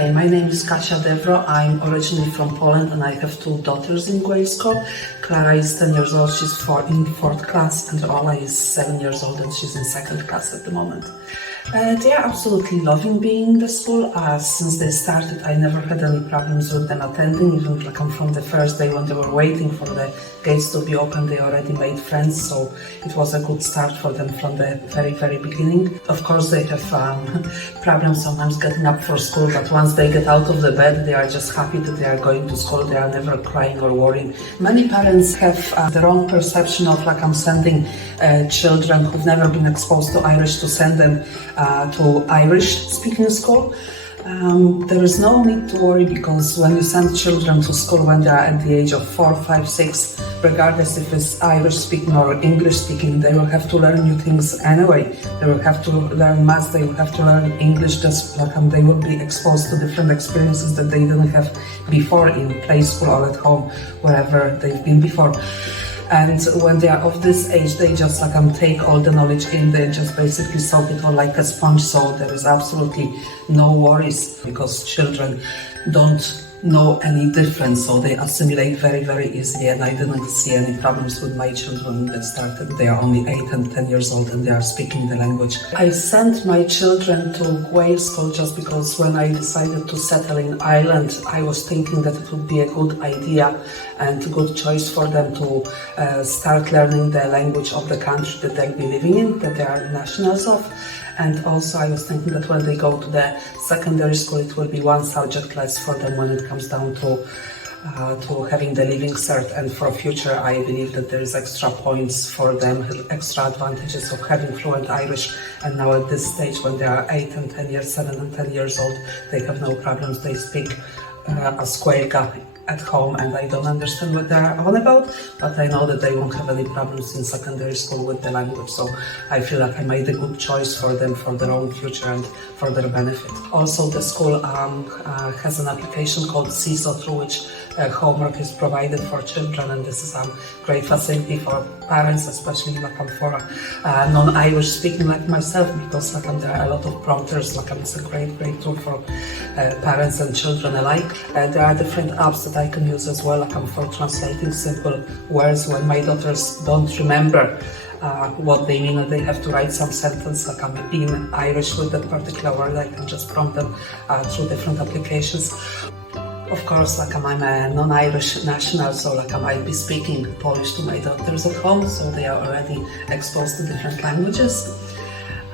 Okay, my name is Kasia. I'm originally from Poland and I have two daughters in Gaelscoil. Clara is 10 years old, she's in 4th class, and Ola is 7 years old and she's in 2nd class at the moment. They are absolutely loving being in the school. Since they started, I never had any problems with them attending, even from the first day when they were waiting for the gates to be open, they already made friends, so it was a good start for them from the very, very beginning. Of course, they have problems sometimes getting up for school, but once they get out of the bed, they are just happy that they are going to school. They are never crying or worrying. Many parents have the wrong perception of I'm sending children who've never been exposed to Irish to send them to Irish-speaking school. There is no need to worry, because when you send children to school when they are at the age of 4, 5, 6, regardless if it's Irish-speaking or English-speaking, they will have to learn new things anyway. They will have to learn maths, they will have to learn English, just they will be exposed to different experiences that they didn't have before in play school or at home, wherever they've been before. And when they are of this age, they just take all the knowledge in, they just basically soak it all like a sponge, so there is absolutely no worries, because children don't know any difference, so they assimilate very, very easily, and I didn't see any problems with my children that started. They are only 8 and 10 years old and they are speaking the language. I sent my children to Gaelscoil just because when I decided to settle in Ireland, I was thinking that it would be a good idea and a good choice for them to start learning the language of the country that they'll be living in, that they are nationals of. And also I was thinking that when they go to the secondary school, it will be one subject less for them when it comes down to having the living cert, and for future I believe that there is extra points for them, extra advantages of having fluent Irish. And now at this stage, when they are 8 and 10 years, 7 and 10 years old, they have no problems. They speak a scoile at home, and I don't understand what they're on about, but I know that they won't have any problems in secondary school with the language, so I feel like I made a good choice for them, for their own future and for their benefit. Also, the school has an application called Seesaw, through which homework is provided for children, and this is a great facility for parents, especially for non-Irish speaking like myself, because there are a lot of prompters. It's a great tool for parents and children alike. There are different apps that I can use as well, for translating simple words when my daughters don't remember what they mean, and they have to write some sentence in Irish with that particular word. I can just prompt them through different applications. Of course, I'm a non-Irish national, so I'll be speaking Polish to my daughters at home, so they are already exposed to different languages.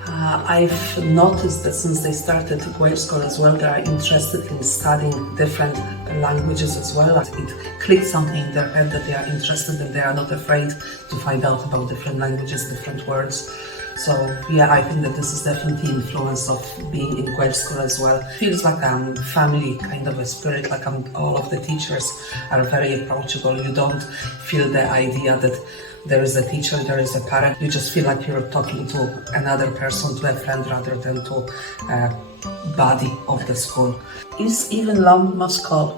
I've noticed that since they started Gaelscoil as well, they are interested in studying different languages as well. It clicked something in their head that they are interested, and they are not afraid to find out about different languages, different words. So yeah, I think that this is definitely influence of being in Gaelscoil as well. It feels like family kind of a spirit, all of the teachers are very approachable. You don't feel the idea that there is a teacher, there is a parent. You just feel like you're talking to another person, to a friend, rather than to a buddy of the school. Is even Moscow